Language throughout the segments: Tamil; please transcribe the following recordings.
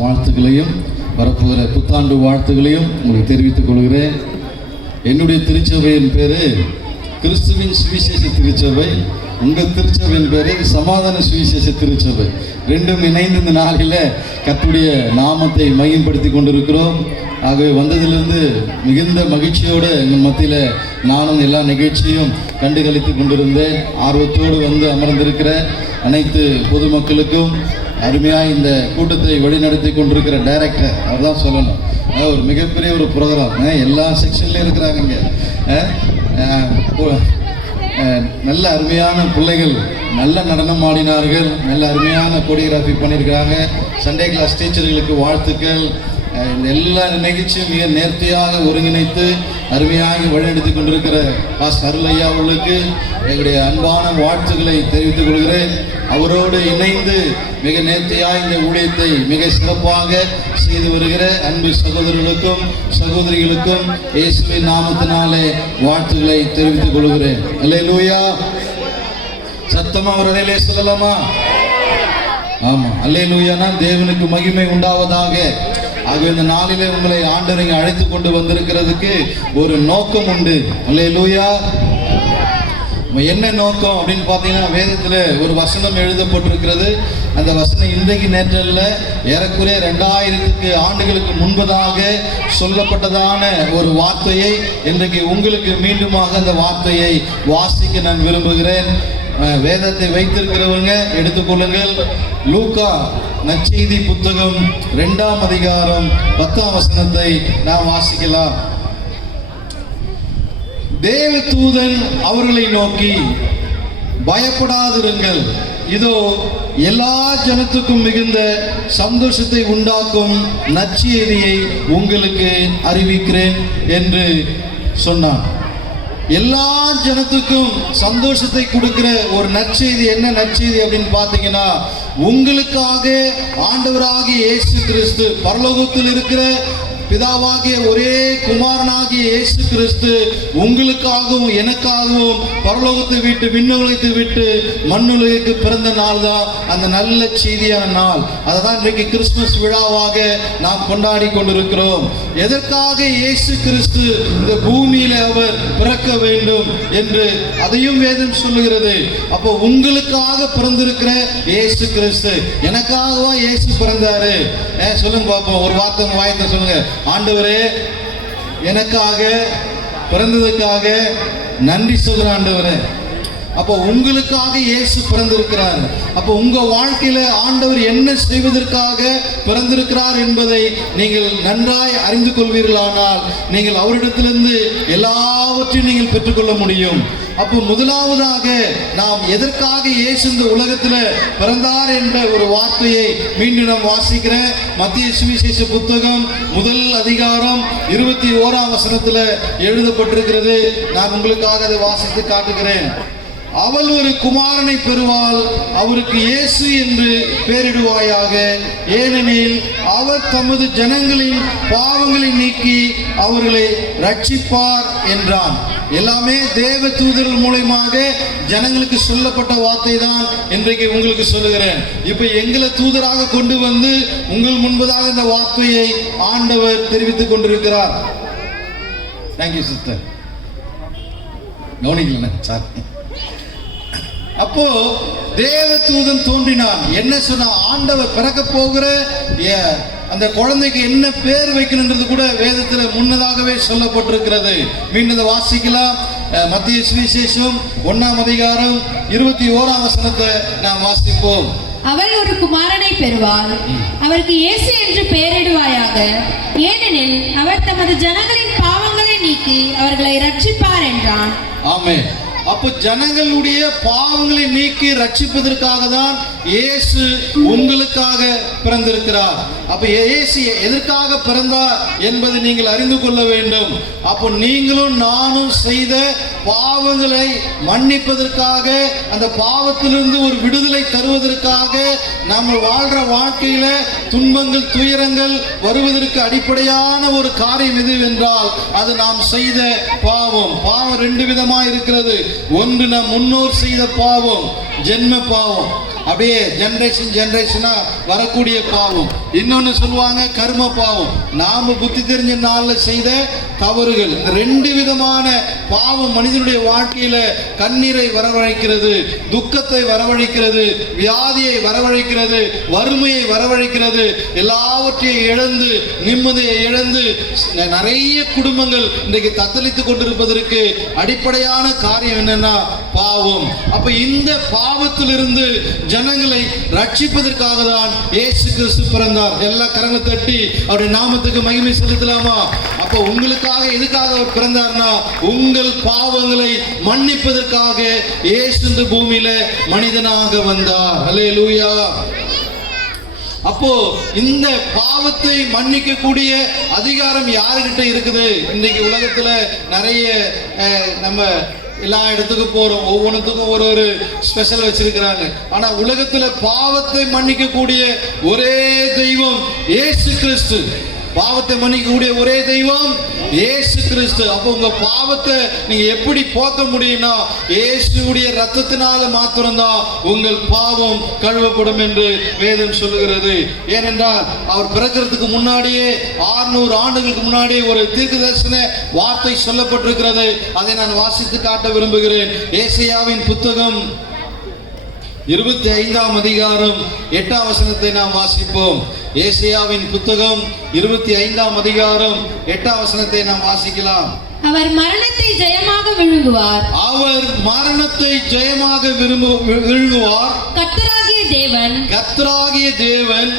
வாழ்த்துக்களையும் வரப்போகிற புத்தாண்டு வாழ்த்துக்களையும் உங்களுக்கு தெரிவித்துக் கொள்கிறேன். என்னுடைய திருச்சபையின் பேர் கிறிஸ்துவின் சுவிசேஷ திருச்சபை. உங்கள் திருச்சபையின் பேர் சமாதான சுவிசேஷ திருச்சபை. ரெண்டும் இணைந்து இந்த நாளில் கர்த்தருடைய நாமத்தை மையப்படுத்தி கொண்டிருக்கிறோம். ஆகவே வந்ததிலிருந்து மிகுந்த மகிழ்ச்சியோடு எங்கள் மத்தியில் நானும் எல்லா நிகழ்ச்சியும் கண்டுகளித்து கொண்டிருந்தேன். ஆர்வத்தோடு வந்து அமர்ந்திருக்கிற அனைத்து பொதுமக்களுக்கும் அருமையாக இந்த கூட்டத்தை வழிநடத்தி கொண்டிருக்கிற டைரக்டர் அவர் தான் சொல்லணும். ஒரு மிகப்பெரிய ஒரு ப்ரோக்ராம், எல்லா செக்ஷன்லேயும் இருக்கிறாங்க இங்கே. நல்ல அருமையான பிள்ளைகள் நல்ல நடனம் ஆடினார்கள், நல்ல அருமையான கோரியோகிராஃபி பண்ணியிருக்கிறாங்க. சண்டே கிளாஸ் டீச்சர்களுக்கு வாழ்த்துக்கள். இந்த எல்லா நிகழ்ச்சியும் மிக நேர்த்தியாக ஒருங்கிணைத்து அருமையாக வழிநடத்தி கொண்டிருக்கிற பாஸ்டர் அருளையா அவர்களுக்கு எங்களுடைய அன்பான வாழ்த்துக்களை தெரிவித்துக் கொள்கிறேன். அவரோடு இணைந்து மிக நேர்த்தியாக இந்த ஊழியத்தை மிக சிறப்பாக செய்து வருகிற அன்பு சகோதரர்களுக்கும் சகோதரிகளுக்கும் இயேசுவின் நாமத்தினாலே வாழ்த்துக்களை தெரிவித்துக் கொள்கிறேன். அல்லேலூயா. சத்தமா ஒரு அலையிலே சொல்லலாமா? ஆமா, அல்லேலூயானா தேவனுக்கு மகிமை உண்டாவதாக. ஆக இந்த நாளிலே உங்களை ஆண்டவரை அழைத்து கொண்டு வந்திருக்கிறதுக்கு ஒரு நோக்கம் உண்டு. அல்லேலூயா. என்ன நோக்கம் அப்படின்னு பார்த்தீங்கன்னா, வேதத்தில் ஒரு வசனம் எழுதப்பட்டிருக்கிறது. அந்த வசனம் இன்றைக்கு நேற்றல்ல, ஏறக்குறைய 2000 ஆண்டுகளுக்கு முன்பதாக சொல்லப்பட்டதான ஒரு வார்த்தையை இன்றைக்கு உங்களுக்கு மீண்டுமாக அந்த வார்த்தையை வாசிக்க நான் விரும்புகிறேன். வேதத்தை வைத்திருக்கிறவங்க எடுத்துக்கொள்ளுங்கள். லூக்கா நற்செய்தி புத்தகம் 2ஆம் அதிகாரம் 10ஆம் வசனத்தை நாம் வாசிக்கலாம். தேவதூதன் அவர்களை நோக்கி, பயப்படாதிருங்கள், இதோ எல்லா ஜனத்துக்கும் மிகுந்த சந்தோஷத்தை உண்டாக்கும் நற்செய்தியை உங்களுக்கு அறிவிக்கிறேன் என்று சொன்னான். எல்லா ஜனத்துக்கும் சந்தோஷத்தை கொடுக்கிற ஒரு நற்செய்தி. என்ன நற்செய்தி அப்படின்னு பார்த்தீங்கன்னா, உங்களுக்காக ஆண்டவராகிய இயேசு கிறிஸ்து, பரலோகத்தில் இருக்கிற பிதாவாகிய ஒரே குமாரனாகிய இயேசு கிறிஸ்து உங்களுக்காகவும் எனக்காகவும் பரலோகத்தை விட்டு விண்ணுலகத்தை விட்டு மண்ணுலகிற்கு பிறந்த நாள் தான் அந்த நல்ல செய்தியான நாள். அதை தான் இன்றைக்கு கிறிஸ்துமஸ் விழாவாக நாம் கொண்டாடி கொண்டிருக்கிறோம். எதற்காக இயேசு கிறிஸ்து இந்த பூமியில அவர் பிறக்க வேண்டும் என்று அதையும் வேதம் சொல்லுகிறது. அப்போ உங்களுக்காக பிறந்திருக்கிற இயேசு கிறிஸ்து, எனக்காகவா இயேசு பிறந்தாரு? சொல்லுங்க பாப்போம், ஒரு வார்த்தை வாயத்தை சொல்லுங்க. ஆண்டவரே, எனக்காக பிறந்ததுக்காக நன்றி சொல்ற ஆண்டவரே. அப்போ உங்களுக்காக இயேசு பிறந்திருக்கிறார். அப்போ உங்க வாழ்க்கையில ஆண்டவர் என்ன செய்வதற்காக பிறந்திருக்கிறார் என்பதை நீங்கள் நன்றாய் அறிந்து கொள்வீர்களானால் நீங்கள் அவரிடத்திலிருந்து எல்லாவற்றையும் நீங்கள் பெற்றுக்கொள்ள முடியும். அப்போ முதலாவதாக நாம் எதற்காக இயேசு இந்த உலகத்தில் பிறந்தார் என்ற ஒரு வார்த்தையை மீண்டும் நாம் வாசிக்கிறேன். மத்திய சுவிசேஷ புத்தகம் 1 அதிகாரம் 21ஆம் வசனத்தில் எழுதப்பட்டிருக்கிறது. நான் உங்களுக்காக அதை வாசித்து காட்டுகிறேன். அவள் ஒரு குமாரனை பெறுவாள், அவருக்கு இயேசு என்று பெயரிடுவாயாக, ஏனெனில் அவர் தமது ஜனங்களின் பாவங்களை நீக்கி அவர்களை ரட்சிப்பார் என்றான். எல்லாமே தேவ தூதர்கள் மூலமாக ஜனங்களுக்கு சொல்லப்பட்ட வார்த்தை தான் இன்றைக்கு உங்களுக்கு சொல்லுகிறேன். இப்ப எங்களை தூதராக கொண்டு வந்து உங்கள் முன்பதாக இந்த வார்த்தையை ஆண்டவர் தெரிவித்துக் கொண்டிருக்கிறார். தேங்க்யூ சிஸ்டர், கவனிக்கல சார். அப்போ தேவதூதன் தோன்றினான். என்ன சொன்னா, ஆண்டவர் பிறக்க போகிற அந்த குழந்தைக்கு என்ன பேர் வைக்கணுன்றது கூட வேதத்துல முன்னதாகவே சொல்லப்பட்டிருக்கிறது. மீண்டும் வாசிக்கலாம். மத்திய சுவிசேஷம் 1ஆம் அதிகாரம் 21ஆம் வசனத்தை நாம் வாசிப்போம். அவள் ஒரு குமாரனை பெறுவாள், அவருக்கு இயேசு என்று பெயரிடுவாயாக, ஏனெனில் அவர் தமது ஜனங்களின் பாவங்களை நீக்கி அவர்களை ரட்சிப்பார் என்றான். ஆமென். அப்போ ஜனங்களுடைய பாவங்களை நீக்கி ரட்சிப்பதற்காக தான் இயேசு உங்களுக்காக பிறந்திருக்கிறார். அப்ப இயேசு எதற்காக பிறந்தார் என்பதை நீங்கள் அறிந்து கொள்ள வேண்டும். அப்போ நீங்களும் நானும் செய்த பாவங்களை மன்னிப்பதற்காக, அந்த பாவத்திலிருந்து ஒரு விடுதலை தருவதற்காக, நம்ம வாழ்ற வாழ்க்கையில துன்பங்கள் துயரங்கள் வருவதற்கு அடிப்படையான ஒரு காரியம் எது என்றால் அது நாம் செய்த பாவம். பாவம் 2 விதமா இருக்கிறது. ஒன்று நம் முன்னோர் செய்த பாவம், ஜென்ம பாவம், அப்படியே ஜெனரேஷனா வரக்கூடிய பாவம். இன்னொன்னு சொல்லுவாங்க கர்ம பாவம். நாம புத்தி தெரிஞ்ச நாள்ல செய்த தவறுகள். இந்த ரெண்டு விதமான பாவம் மனிதனுடைய வாழ்க்கையில கண்ணீரை வரவழைக்கிறது, துக்கத்தை வரவழைக்கிறது, வியாதியை வரவழைக்கிறது, வறுமையை வரவழைக்கிறது. எல்லாவற்றையும் இழந்து நிம்மதியை இழந்து நிறைய குடும்பங்கள் இன்றைக்கு தத்தளித்துக் கொண்டிருப்பதற்கு அடிப்படையான காரியம் என்னன்னா பாவம். அப்ப இந்த பாவத்திலிருந்து ஜனங்களை ரட்சிப்பதற்காக தான் இயேசு கிறிஸ்து பிறந்தார். எல்லா கரங்களை தட்டி அவருடைய நாமத்துக்கு மகிமை செலுத்தலாமா? அப்ப உங்களுக்காக எதுக்காக அவர் பிறந்தார்னா உங்கள் பாவங்களை மன்னிப்பதற்காக இயேசு இந்த பூமியில மனிதனாக வந்தார். அல்லேலூயா. அப்போ இந்த பாவத்தை மன்னிக்க கூடிய அதிகாரம் யாருகிட்ட இருக்குது? இன்னைக்கு உலகத்துல நிறைய நம்ம எல்லா இடத்துக்கும் போறோம், ஒவ்வொன்றுத்துக்கும் ஒரு ஒரு ஸ்பெஷல் வச்சிருக்கிறாங்க. ஆனா உலகத்துல பாவத்தை மன்னிக்க கூடிய ஒரே தெய்வம் இயேசு கிறிஸ்து. பாவத்தை மன்னிக்கக்கூடிய ஒரே தெய்வம் இயேசு கிறிஸ்து. அப்போ உங்க பாவத்தை நீங்க எப்படி போக்க முடியும்னா இயேசுடைய ரத்தத்தினால மாத்திரம்தான் உங்கள் பாவம் கழுவப்படும் என்று வேதம் சொல்லுகிறது. ஏனென்றால் அவர் பிறக்கிறதுக்கு முன்னாடியே 600 ஆண்டுகளுக்கு முன்னாடி ஒரு தீர்க்கதரிசன வார்த்தை சொல்லப்பட்டிருக்கிறது. அதை நான் வாசித்து காட்ட விரும்புகிறேன். ஏசாயாவின் புத்தகம் 25ஆம் அதிகாரம் 8ஆம் வசனத்தை நாம் வாசிப்போம். ஏசாயாவின் புத்தகம் 25ஆம் அதிகாரம் 8ஆம் வசனத்தை நாம் வாசிக்கலாம். அவர் மரணத்தை ஜெயமாக விழுங்குவார். அவர் மரணத்தை ஜெயமாக விழுங்குவார். கர்த்தராகிய தேவன், கர்த்தராகிய தேவன்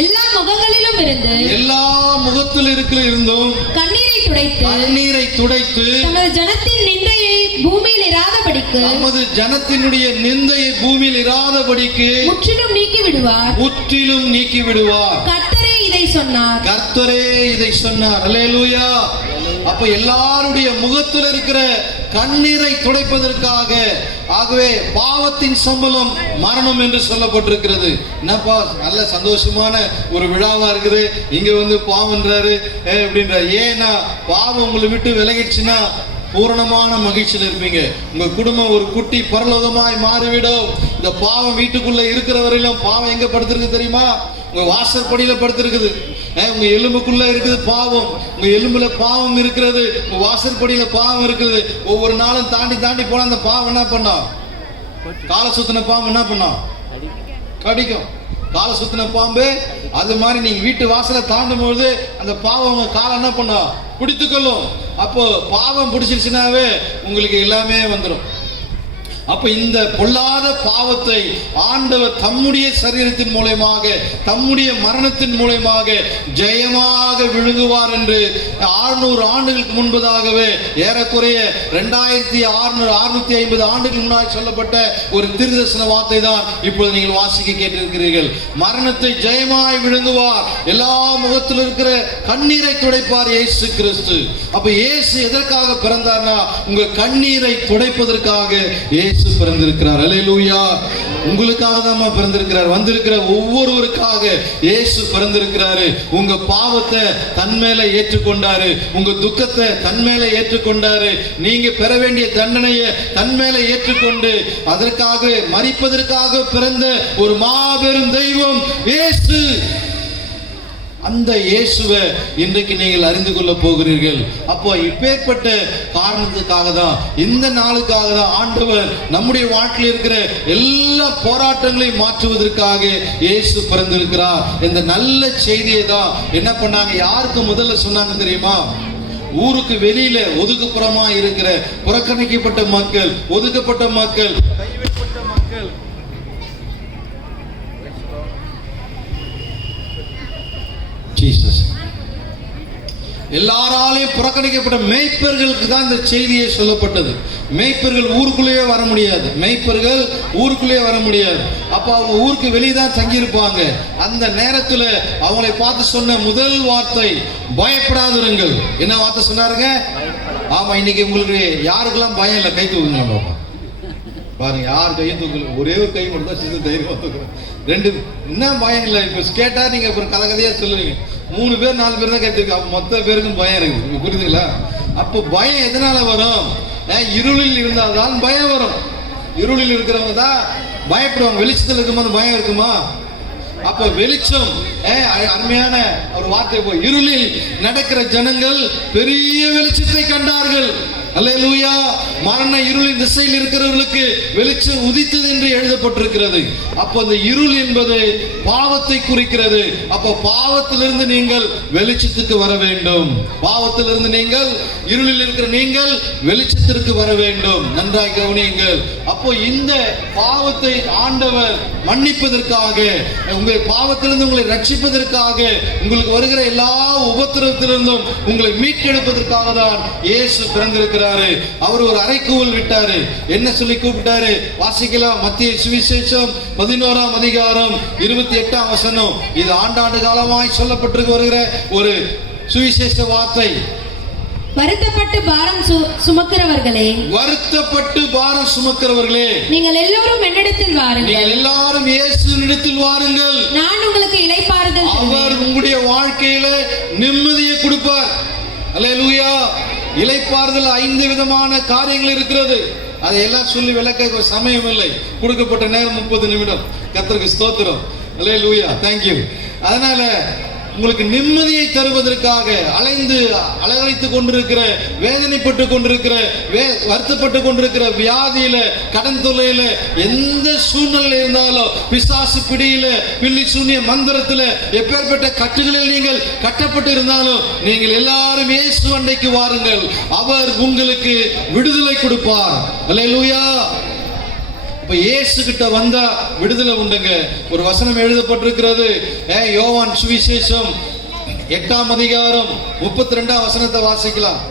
எல்லா முகங்களிலும் இருந்து, எல்லா முகத்தில் இருந்தும் கண்ணீரை துடைத்து தமது ஜனத்தின் நிந்தையை பூமியில் இராதபடிக்கு, நமது ஜனத்தினுடைய நிந்தையை பூமியில் இராதபடிக்கு முற்றிலும் நீக்கி விடுவார். முற்றிலும் நீக்கி விடுவார். கர்த்தரே இதை சொன்னார். கர்த்தரே இதை சொன்னார். அல்லேலூயா. அப்ப எல்லாருடைய முகத்தில் இருக்கிற கண்ணீரை துடைப்பதற்காக, ஆகவே பாவத்தின் சம்பளம் மரணம் என்று சொல்லப்பட்டிருக்கிறது. என்னப்பா நல்ல சந்தோஷமான ஒரு விழாவா இருக்குது, இங்க வந்து பாவம்ன்றாரு அப்படின்ற. ஏன்னா பாவம் உங்களை விட்டு விலகிடுச்சுன்னா பூரணமான மகிழ்ச்சியில் இருப்பீங்க. உங்க குடும்பம் ஒரு குட்டி பரலோகமாய் மாறிவிடும். இந்த பாவம் வீட்டுக்குள்ள இருக்கிற வரையிலும் பாவம் எங்க படுத்திருக்கு தெரியுமா? உங்க வாசற்படியில படுத்திருக்குது. உங்க எலும்புக்குள்ள இருக்குது பாவம். உங்க எலும்புல பாவம் இருக்கிறது, உங்க வாசற்படியில பாவம் இருக்குது. ஒவ்வொரு நாளும் தாண்டி தாண்டி போனா அந்த பாவம் என்ன பண்ணா? காலை சுத்தின பாவம் என்ன பண்ணா? கடிக்கும். காலை சுத்தின பாம்பு அது மாதிரி நீங்க வீட்டு வாசலை தாண்டும் பொழுது அந்த பாவம் காலை என்ன பண்ணா? பிடித்துக்கொள்ளும். அப்போ பாவம் பிடிச்சிருச்சுனாவே உங்களுக்கு எல்லாமே வந்துடும். அப்ப இந்த பொல்லாத பாவத்தை ஆண்டவர் தம்முடைய சரீரத்தின் மூலமாக, தம்முடைய மரணத்தின் மூலமாக ஜெயமாக விழுங்குவார் என்று 600 ஆண்டுகளுக்கு முன்பதாகவே, ஏறக்குறைய 2650 ஆண்டுகளுக்கு முன்னாடி சொல்லப்பட்ட ஒரு தீர்க்கதரிசன வார்த்தை தான் இப்பொழுது நீங்கள் வாசிக்க கேட்டிருக்கிறீர்கள். மரணத்தை ஜெயமாய் விழுங்குவார். எல்லா முகத்தில் இருக்கிற கண்ணீரை துடைப்பார் இயேசு கிறிஸ்து. அப்ப இயேசு எதற்காக பிறந்தார்னா உங்க கண்ணீரை துடைப்பதற்காக இயேசு பிறந்திருக்கிறார். அல்லேலூயா. உங்களுக்காக தான் பிறந்திருக்கிறார். வந்திருக்கிற ஒவ்வொருவருக்காக இயேசு பிறந்திருக்கிறாரு. உங்க பாவத்தை தன் மேல ஏற்றுக்கொண்டாரு, உங்க துக்கத்தை தன் மேல ஏற்றுக்கொண்டாரு, நீங்க பெற வேண்டிய தண்டனையை தன் மேல ஏற்றுக்கொண்டு அதற்காக மரிப்பதற்காக பிறந்த ஒரு மாபெரும் தெய்வம் இயேசு. அந்த இயேசுவை இன்றைக்கு நீங்கள் அறிந்து கொள்ள போகிறீர்கள். அப்போ இப்பேற்பட்ட காரணத்துக்காக தான், இந்த நாளுக்காக தான் ஆண்டவர் நம்முடைய வாழ்க்கையில் இருக்கிற எல்லா போராட்டங்களையும் மாற்றுவதற்காக இயேசு பிறந்திருக்கிறார். இந்த நல்ல செய்தியை தான் என்ன பண்ணாங்க? யாருக்கு முதல்ல சொன்னாங்க தெரியுமா? ஊருக்கு வெளியில ஒதுக்குப்புறமா இருக்கிற புறக்கணிக்கப்பட்ட மக்கள், ஒதுக்கப்பட்ட மக்கள், கைவிடப்பட்ட மக்கள், எல்லாராலையும் புறக்கணிக்கப்பட்ட மேய்ப்பர்களுக்கு தான் இந்த செய்தியை சொல்லப்பட்டது. மேய்ப்பர்கள் ஊருக்குள்ளேயே வர முடியாது. மேய்ப்பர்கள் ஊருக்குள்ளேயே வர முடியாது. அப்ப அவங்க ஊருக்கு வெளியே தான் தங்கியிருப்பாங்க. அந்த நேரத்தில் அவங்களை பார்த்து சொன்ன முதல் வார்த்தை பயப்படாதிருங்கள். என்ன வார்த்தை சொன்னாருங்க? ஆமா, இன்னைக்கு உங்களுக்கு யாருக்கெல்லாம் பயம் இல்லை? கை தூக்குங்க பாப்பா. பாருங்க, யார் கையும் தூக்கல, ஒரே ஒரு கை மட்டும் தான் சின்ன தைரியமா தூக்குறேன். ரெண்டு என்ன பயம் இல்லை. இப்போ கேட்டா நீங்க அப்புறம் கதையா சொல்லுவீங்க. 3 பேர் 4 பேர் தான் கேட்டிருக்கு. மொத்த பேருக்கும் பயம் இருக்குது. புரியுதுங்களா? அப்போ பயம் எதனால வரும்? இருளில் இருந்தால்தான் பயம் வரும். இருளில் இருக்கிறவங்க தான் பயப்படுவாங்க. வெளிச்சத்தில் இருக்கும்போது பயம் இருக்குமா? அப்ப வெளிச்சம் அருமையான ஒரு வார்த்தை, இருளில் நடக்கிற ஜனங்கள் பெரிய வெளிச்சத்தை கண்டார்கள். அல்லேலூயா. மரண இருளின் திசையில் இருக்கிறவர்களுக்கு வெளிச்சம் உதித்தது என்று எழுதப்பட்டிருக்கிறது. அப்போ அந்த இருள் என்பது பாவத்தை குறிக்கிறது. அப்போ பாவத்திலிருந்து நீங்கள் வெளிச்சத்துக்கு வர வேண்டும். பாவத்திலிருந்து நீங்கள், இருளில் இருக்கிற நீங்கள் வெளிச்சத்திற்கு வர வேண்டும். நன்றாய் கவனியுங்கள். அப்போ இந்த பாவத்தை ஆண்டவர் மன்னிப்பதற்காக, உங்கள் பாவத்திலிருந்து உங்களை ரட்சிப்பதற்காக, உங்களுக்கு வருகிற எல்லா உபத்திரத்திலிருந்தும் உங்களை மீட்டெடுப்பதற்காக தான் இயேசு பிறந்திருக்கிறார். அவர் ஒரு அறைக்கூவல் விட்டாரு. என்ன சொல்லி கூப்பிட்டாரு? வாசிக்கலாம். மத்திய சுவிசேஷம் 11ஆம் அதிகாரம் 28ஆம் வசனம். இது ஆண்டாண்டு காலமாய் சொல்லப்பட்டிருக்கு வருகிற ஒரு சுவிசேஷ வார்த்தை. வருத்தப்பட்டு பாரம் சுமக்கிறவர்களே, வருத்தப்பட்டு பாரம் சுமக்கிறவர்களே, நீங்கள் எல்லோரும் என்னிடத்தில் வாருங்கள். நீங்கள் எல்லாரும் இயேசுவினிடத்தில் வாருங்கள், நான் உங்களுக்கு இளைப்பாறுதல் தருவேன். அவர் உங்களுடைய வாழ்க்கையில நிம்மதியை கொடுப்பார். அல்லேலூயா. இளைப்பாறுதல் 5 விதமான காரியங்கள் இருக்கிறது. அதையெல்லாம் சொல்லி விளக்க சமயம் இல்லை. கொடுக்கப்பட்ட நேரம் 30 நிமிடம். கர்த்தருக்கு ஸ்தோத்திரம். அல்லேலூயா. தேங்க்யூ. அதனால உங்களுக்கு நிம்மதியை தருவதற்காக அலைத்துக் கொண்டிருக்கிற, வேதனைப்பட்டு கொண்டிருக்கிற, வருத்தப்பட்டு கொண்டிருக்கிற, வியாதியில, கடன் தொல்லையில, எந்த சூழ்நிலை இருந்தாலும், பிசாசு பிடியில, பில்லி சூன்ய மந்திரத்துல, எப்பேற்பட்ட கட்டுகளில் நீங்கள் கட்டப்பட்டு இருந்தாலும், நீங்கள் எல்லாரும் இயேசு அண்டைக்கு வாருங்கள். அவர் உங்களுக்கு விடுதலை கொடுப்பார். அல்லேலூயா. இப்ப இயேசு கிட்ட வந்தா விடுதலை உண்டுங்க. ஒரு வசனம் எழுதப்பட்டிருக்கிறது. யோவான் சுவிசேஷம் 8ஆம் அதிகாரம் 32ஆம் வசனத்தை வாசிக்கலாம்.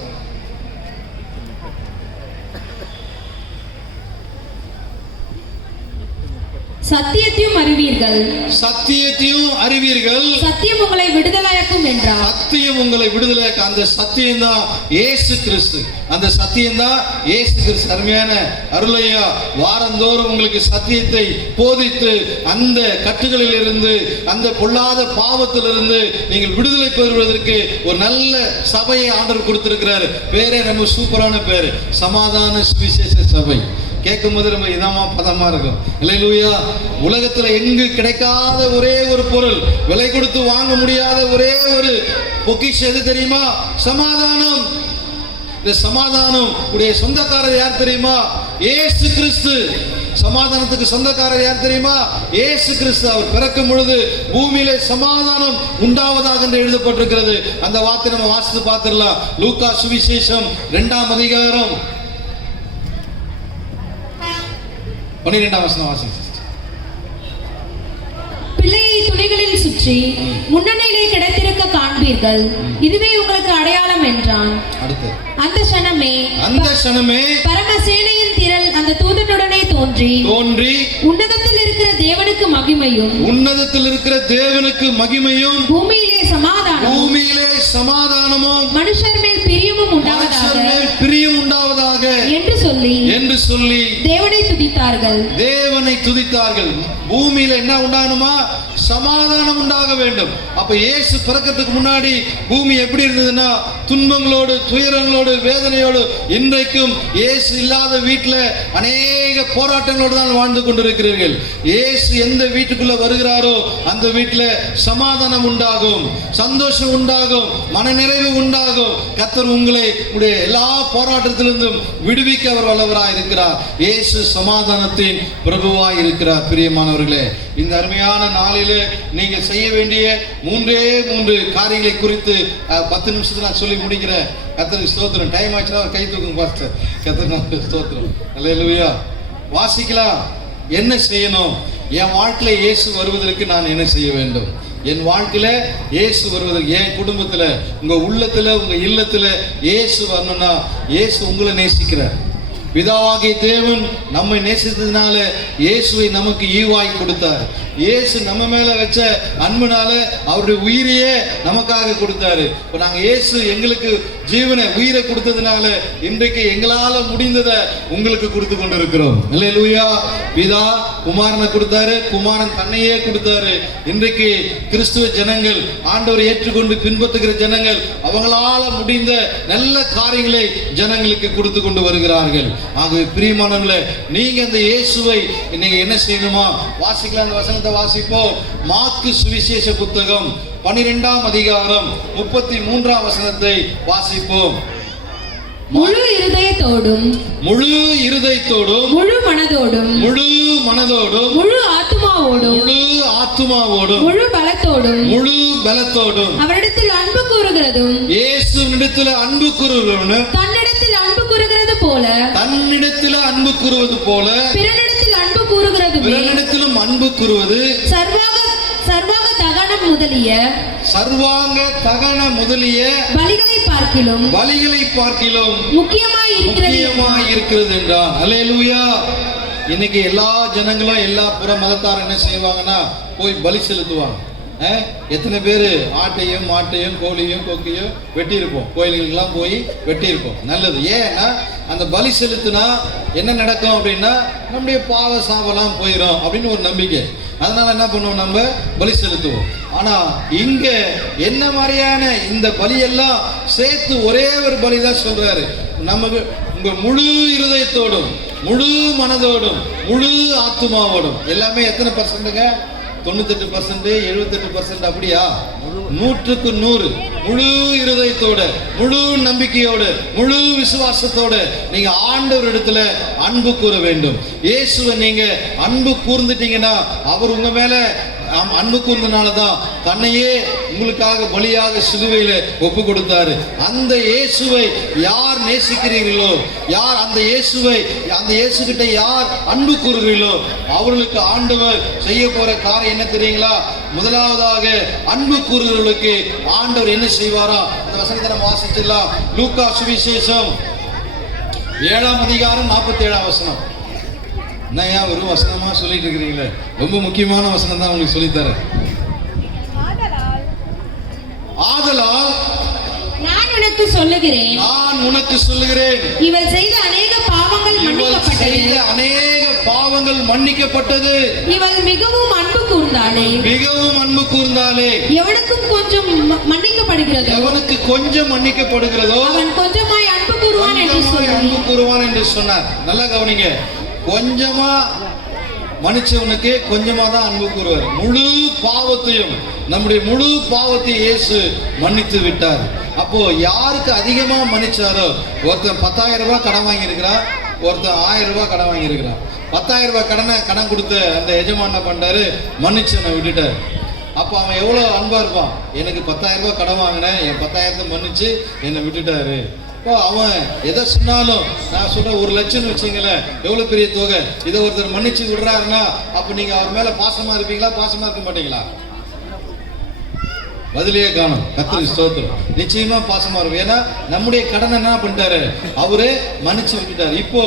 சத்தியத்தையும் அறிவீர்கள், சத்தியத்தையும் அறிவீர்கள், சத்தியம் உங்களை விடுதலையாக்கும் என்றார். சத்தியம் உங்களை விடுதலையாக்க. அந்த சத்தியம் தான் இயேசு கிறிஸ்து. அந்த சத்தியம் தான் இயேசு கிறிஸ்து. அருமையான அருளையா, வாரந்தோறும் உங்களுக்கு சத்தியத்தை போதித்து அந்த கட்டுகளில் இருந்து, அந்த பொல்லாத பாவத்திலிருந்து நீங்கள் விடுதலை பெறுவதற்கு ஒரு நல்ல சபையை ஆண்டவர் கொடுத்திருக்கிறார். பேரே நம்ம சூப்பரான பேரு, சமாதான சுவிசேஷ சபை. கேட்கும் போது நம்ம இதமா பதமா இருக்கும். அல்லேலூயா. உலகத்துல எங்கு கிடைக்காத ஒரே ஒரு பொருள், விலை கொடுத்து வாங்க முடியாத ஒரே ஒரு பொக்கிஷம் எது தெரியுமா? சமாதானம். இந்த சமாதானம் உடைய சொந்தக்காரர் யார் தெரியுமா? இயேசு கிறிஸ்து. சமாதானத்துக்கு சொந்தக்காரர் யார் தெரியுமா? இயேசு கிறிஸ்து. அவர் பிறக்கும் பொழுது பூமியிலே சமாதானம் உண்டாவதாக என்று எழுதப்பட்டிருக்கிறது. அந்த வார்த்தை நம்ம வாசித்து பார்த்திடலாம். லூக்கா சுவிசேஷம் 2ஆம் அதிகாரம் 12ஆம் வசனம் வாசிங்க. பிள்ளையை துணிகளில் சுற்றி முன்னணியிலே கிடைத்திருக்க காண்பீர்கள், இதுவே உங்களுக்கு அடையாளம் என்றான். அடுத்து அந்த க்ஷணமே பரமசேனையின் திரள் அந்த தூதனுடனே தோன்றி உன்னதத்தில் இருக்கிற தேவனுக்கு மகிமையும் பூமியிலே சமாதானமும் மனுஷர் மேல் பிரியமும் உண்டாவதாக என்று சொல்லி தேவனை துதித்தார்கள். பூமியில என்ன உண்டாகணுமா? சமாதானம் உண்டாக வேண்டும். அப்ப இயேசு பிறக்கிறதுக்கு முன்னாடி பூமி எப்படி இருந்ததுன்னா, துன்பங்களோடு, துயரங்களோடு, வேதனையோடு, இன்றைக்கும் இயேசு இல்லாத வீட்டுல அநேக போராட்டங்களோடு தான் வாழ்ந்து கொண்டிருக்கிறீர்கள். இயேசு எந்த வீட்டுக்குள்ள வருகிறாரோ அந்த வீட்டுல சமாதானம் உண்டாகும், சந்தோஷம் உண்டாகும், மனநிறைவு உண்டாகும். கர்த்தர் உங்களை உடைய எல்லா போராட்டத்திலிருந்தும் விடுவிக்க அவர் வல்லவராய் இருக்கிறார். இயேசு சமாதானத்தின் பிரபுவாய் இருக்கிறார். பிரியமானவர்களே, இந்த அருமையான நாளிலே நீங்க செய்ய வேண்டிய 3 காரியங்களை குறித்து 10 நிமிஷத்துல நான் சொல்லி முடிக்கிறேன். கர்த்தருக்கு ஸ்தோத்திரம். டைம் ஆச்சுன்னா கை தூக்குங்க பாஸ்டர். கர்த்தருக்கு ஸ்தோத்திரம். அல்லேலூயா. வாசிக்கலாம். என்ன செய்யணும்? என் வாழ்க்கையில இயேசு வருவதற்கு நான் என்ன செய்ய வேண்டும்? என் வாழ்க்கையில இயேசு வருவதற்கு, என் குடும்பத்துல, உங்க உள்ளத்துல, உங்க இல்லத்துல இயேசு வரணும்னா, இயேசு உங்களை நேசிக்கிறார். பிதாவாகிய தேவன் நம்மை நேசித்ததுனால இயேசுவை நமக்கு ஈவாய் கொடுத்தார். இயேசு நம்ம மேல வச்ச அன்புனால அவருடைய உயிரையே நமக்காக கொடுத்தாரு. இப்போ நாங்க இயேசு எங்களுக்கு ஜீவனை, உயிரை கொடுத்ததுனால இன்றைக்கு எங்களால முடிந்ததை உங்களுக்கு கொடுத்து கொண்டிருக்கிறோம். அல்லேலூயா. பிதா குமாரனை கொடுத்தாரு, குமாரன் தன்னையே கொடுத்தாரு. இன்றைக்கு கிறிஸ்துவ ஜனங்கள், ஆண்டவரை ஏற்றுக்கொண்டு பின்பற்றுகிற ஜனங்கள், அவங்களால முடிந்த நல்ல காரியங்களை ஜனங்களுக்கு கொடுத்து கொண்டு வருகிறார்கள். ஆகவே பிரியமானவர்களே, நீங்க இந்த இயேசுவை நீங்க என்ன செய்யணுமா? வாசிக்கலாம். அந்த வசனத்தை வசனத்தை வாசிப்போம். மாற்கு சுவிசேஷ புத்தகம் 12ஆம் அதிகாரம் 33ஆம் வசனத்தை வாசிப்போம். முழு இருதயத்தோடும் முழு இருதயத்தோடும் முழு மனதோடும் முழு மனதோடும் முழு ஆத்துமாவோடும் முழு ஆத்துமாவோடும் முழு பலத்தோடும் முழு பலத்தோடும் அவரிடத்தில் அன்பு கூறுகிறதும் இயேசுவினிடத்தில் அன்பு கூறுகிறவனும் தன்னிடத்தில் அன்பு கூறுகிறது போல தன்னிடத்தில் அன்பு கூறுவது போல பிறனிடத்தில் அன்பு கூறுகிறதுமே பிறனிடத்திலும் அன்பு கூறுவது சர்வாக தகனம் முதலிய சர்வாங்க தகன முதலிய பலிகளை பார்க்கிலும் முக்கியமாய் இருக்கிறது என்றான். அல்லேலூயா. இன்னைக்கு எல்லா ஜனங்களும் எல்லா புற மதத்தார் என்ன செய்வாங்கன்னா போய் பலி செலுத்துவாங்க. எத்தனை பேர் ஆட்டையும் மாட்டையும் கோழியும் கொக்கையும் வெட்டி இருப்போம், கோயில்களுக்கெல்லாம் போய் வெட்டி இருப்போம். நல்லது. ஏன்னா அந்த பலி செலுத்தினா என்ன நடக்கும் அப்படின்னா நம்முடைய பாவ சாபெல்லாம் போயிடும் அப்படின்னு ஒரு நம்பிக்கை. அதனால என்ன பண்ணுவோம், நம்ம பலி செலுத்துவோம். ஆனா இங்க என்ன மாதிரியான இந்த பலியெல்லாம் சேர்த்து ஒரே ஒரு பலி தான் சொல்றாரு. நமக்கு உங்க முழு இருதயத்தோடும் முழு மனதோடும் முழு ஆத்துமாவோடும் எல்லாமே எத்தனை பர்சன்ட்டுங்க? 98%, 78%. அப்படியா? 100க்கு 100 முழு இருதயத்தோட முழு நம்பிக்கையோடு முழு விசுவாசத்தோடு நீங்க ஆண்டவர் இடத்துல அன்பு கூற வேண்டும். இயேசுவை நீங்க அன்பு கூர்ந்துட்டீங்கன்னா அவர் உங்க மேல அன்பு கூர்ந்தனாலதான் தன்னையே உங்களுக்காக பலியாக சிலுவையில ஒப்பு கொடுத்தாரு. அந்த இயேசுவை யார் நேசிக்கிறீர்களோ, யார் அந்த இயேசு கிட்ட யார் அன்பு கூறுகிறீர்களோ அவர்களுக்கு ஆண்டவர் செய்ய போற காரியம் என்ன தெரியுங்களா? முதலாவதாக அன்பு கூறுகிறவர்களுக்கு ஆண்டவர் என்ன செய்வாரா? அந்த வசனத்தை நம்ம வாசிச்சிடலாம். லூக்கா சுவிசேஷம் 7ஆம் அதிகாரம் 47ஆம் வசனம். என்னையா வெறும் வசனமா சொல்லிட்டு இருக்கிறீங்களே? ரொம்ப முக்கியமான வசனம் தான் உங்களுக்கு சொல்லித்தரேன். ஆதலால் நான் உனக்கு சொல்லுகிறேன் இவள் செய்த அநேக பாவங்கள் மன்னிக்கப்பட்டது. இவள் மிகவும் அன்பு கூர்ந்தாளே. எவனுக்கு கொஞ்சம் மன்னிக்கப்படுகிறதோ அவன் கொஞ்சமாய் அன்பு கூறுவான் என்று சொன்னார். நல்லா கவனிங்க. கொஞ்சமா மன்னிச்சவனுக்கு கொஞ்சமா தான் அன்பு கூறுவார். முழு பாவத்தையும் நம்முடைய முழு பாவத்தையும் இயேசு மன்னித்து விட்டார். அப்போ யாருக்கு அதிகமா மன்னிச்சாரோ, ஒருத்தன் 10,000 ரூபாய் கடன் வாங்கி இருக்கிறான், ஒருத்தன் 1000 ரூபாய் கடன் வாங்கி இருக்கிறான். 10,000 ரூபாய் கடன் கொடுத்த அந்த எஜமான் என்ன பண்றாரு? மன்னிச்சவனை விட்டுட்டார். அப்போ அவன் எவ்வளோ அன்பா இருப்பான்? எனக்கு 10,000 ரூபாய் கடன் வாங்கினேன், என் 10,000 மன்னிச்சு என்னை விட்டுட்டாரு. இப்போ அவன் எதை சொன்னாலும், நான் சொல்றேன் 1 லட்சம்னு வச்சுங்களேன், எவ்வளவு பெரிய தொகை. இதை ஒருத்தர் மன்னிச்சு விடுறாருன்னா அப்ப நீங்க அவர் மேல பாசமா இருப்பீங்களா, பாசமா இருக்க மாட்டீங்களா? பதிலே காணும். கர்த்தருக்கு ஸ்தோத்திரம். நிச்சயமா பாசமா இருக்கும். ஏன்னா நம்முடைய கடனை என்ன பண்ணிட்டாரு? அவரு மன்னிச்சு விட்டுட்டாரு. இப்போ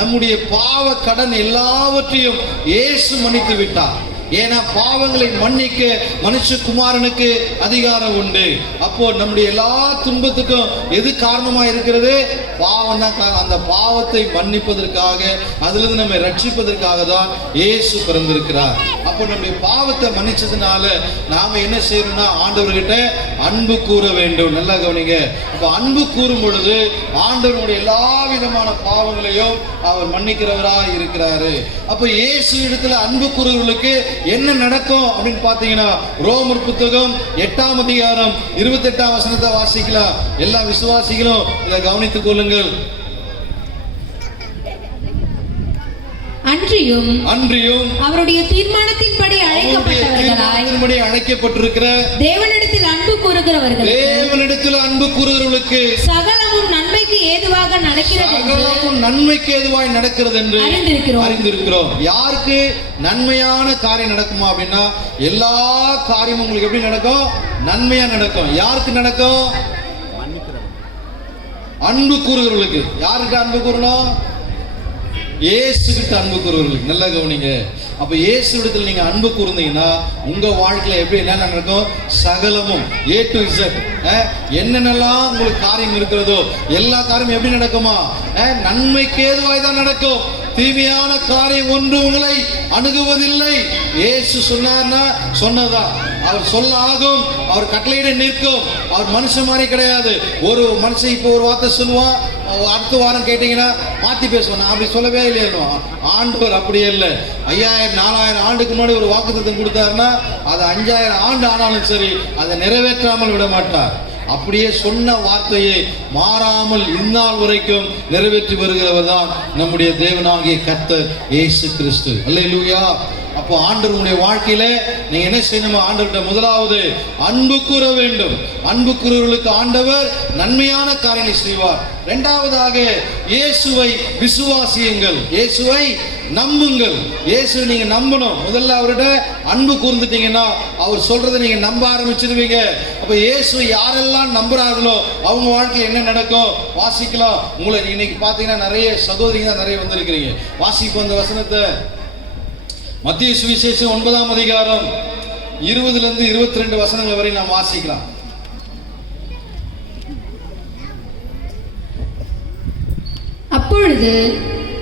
நம்முடைய பாவ கடன் எல்லாவற்றையும் இயேசு மன்னித்து விட்டார். ஏன்னா பாவங்களை மன்னிக்க மனுஷகுமாரனுக்கு அதிகாரம் உண்டு. அப்போ நம்முடைய எல்லா துன்பத்துக்கும் எது காரணமா இருக்கிறது? பாவம் தான். அந்த பாவத்தை மன்னிப்பதற்காக, அதிலிருந்து நம்மை ரட்சிப்பதற்காக தான் இயேசு பிறந்திருக்கிறார். அப்போ நம்முடைய பாவத்தை மன்னிச்சதுனால நாம என்ன செய்யணும்னா ஆண்டவர்கிட்ட அன்பு கூற வேண்டும். நல்லா கவனிங்க. அப்போ அன்பு கூறும் பொழுது ஆண்டவருடைய எல்லா விதமான பாவங்களையும் அவர் மன்னிக்கிறவராக இருக்கிறாரு. அப்போ இயேசு இடத்துல அன்பு கூறுவர்களுக்கு என்ன நடக்கும் அப்படின்னு பாத்தீங்கன்னா, ரோமர் புத்தகம் 8ஆம் அதிகாரம் 28ஆம் வசனத்தை வாசிக்கலாம். எல்லா விசுவாசிகளும் இதை கவனித்துக் கொள்ளுங்கள். அன்றியும் அவருடைய தீர்மானத்தின்படி அழைக்கப்பட்டிருக்கிற தேவனிடத்தில் அன்பு கூறுகிறவர்களுக்கு சகலமும் நன்மைக்கு ஏதுவாக நடக்கிறது என்று அறிந்திருக்கிறோம். யாருக்கு நன்மையான காரியம் நடக்குமா அப்படின்னா, எல்லா காரியமும் உங்களுக்கு எப்படி நடக்கும்? நன்மையா நடக்கும். யாருக்கு நடக்கும்? அன்பு கூறுகிறவர்களுக்கு. யாருக்கு அன்பு கூறணும்? இயேசு கிட்ட அன்பு கூறுவர்களுக்கு. நல்லா கவனிங்க. அப்ப இயேசு இடத்துல நீங்க அன்பு கூர்ந்தீங்கன்னா உங்க வாழ்க்கையில எப்படி என்ன நடக்கும்? சகலமும் A to Z என்னென்னலாம் உங்களுக்கு காரியம் இருக்கிறதோ எல்லா காரியமும் எப்படி நடக்குமா? நன்மைக்கு ஏதுவாய் தான் நடக்கும். தீமையான காரியம் ஒன்று உங்களை அணுகுவதில்லை. இயேசு சொன்னார்னா சொன்னதான். அவர் சொல்ல ஆகும். அவர் கட்டளையிட நிற்கும். அவர் மனுஷன் மாதிரி கிடையாது. ஒரு மனுஷன் இப்போ ஒரு வார்த்தை சொல்லுவான், அடுத்த வாரம் கேட்டீங்கன்னா மாற்றி பேசுவோம். நான் அப்படி சொல்லவே இல்லையா? ஆண்டவர் அப்படியே இல்லை. 5000 4000 ஆண்டுக்கு முன்னாடி ஒரு வாக்குத்தத்தம் கொடுத்தாருன்னா அது 5000 ஆண்டு ஆனாலும் சரி அதை நிறைவேற்றாமல் விட மாட்டார். அப்படியே சொன்ன வார்த்தையை மாறாமல் இந்நாள் வரைக்கும் நிறைவேற்றி வருகிறவர் தான் நம்முடைய தேவனாகிய கர்த்தர் இயேசு கிறிஸ்து. அல்லேலூயா. அப்போ ஆண்டவருடைய வாழ்க்கையில நீங்க என்ன செய்யணும்? ஆண்டவர்கிட்ட முதலாவது அன்பு கூற வேண்டும். அன்பு கூறுவர்களுக்கு ஆண்டவர் நன்மையான காரியங்களை செய்வார். இரண்டாவதாக இயேசுவை விசுவாசியுங்கள், இயேசுவை நம்புங்கள். இயேசுவை நீங்க நம்பணும். முதல்ல அவர்கிட்ட அன்பு கூர்ந்துட்டீங்கன்னா அவர் சொல்றதை நீங்க நம்ப ஆரம்பிச்சிருவீங்க. அப்ப இயேசுவை யாரெல்லாம் நம்புறார்களோ அவங்க வாழ்க்கையில் என்ன நடக்கும் வாசிக்கலாம். உங்களை இன்னைக்கு பாத்தீங்கன்னா நிறைய சகோதரிங்க தான் நிறைய வந்திருக்கிறீங்க. வாசிப்போம் அந்த வசனத்தை. மத்திய சுவிசேஷம் 9ஆம் அதிகாரம் 20 to 22 வசனங்கள் வரை நாம் வாசிக்கலாம். அப்பொழுது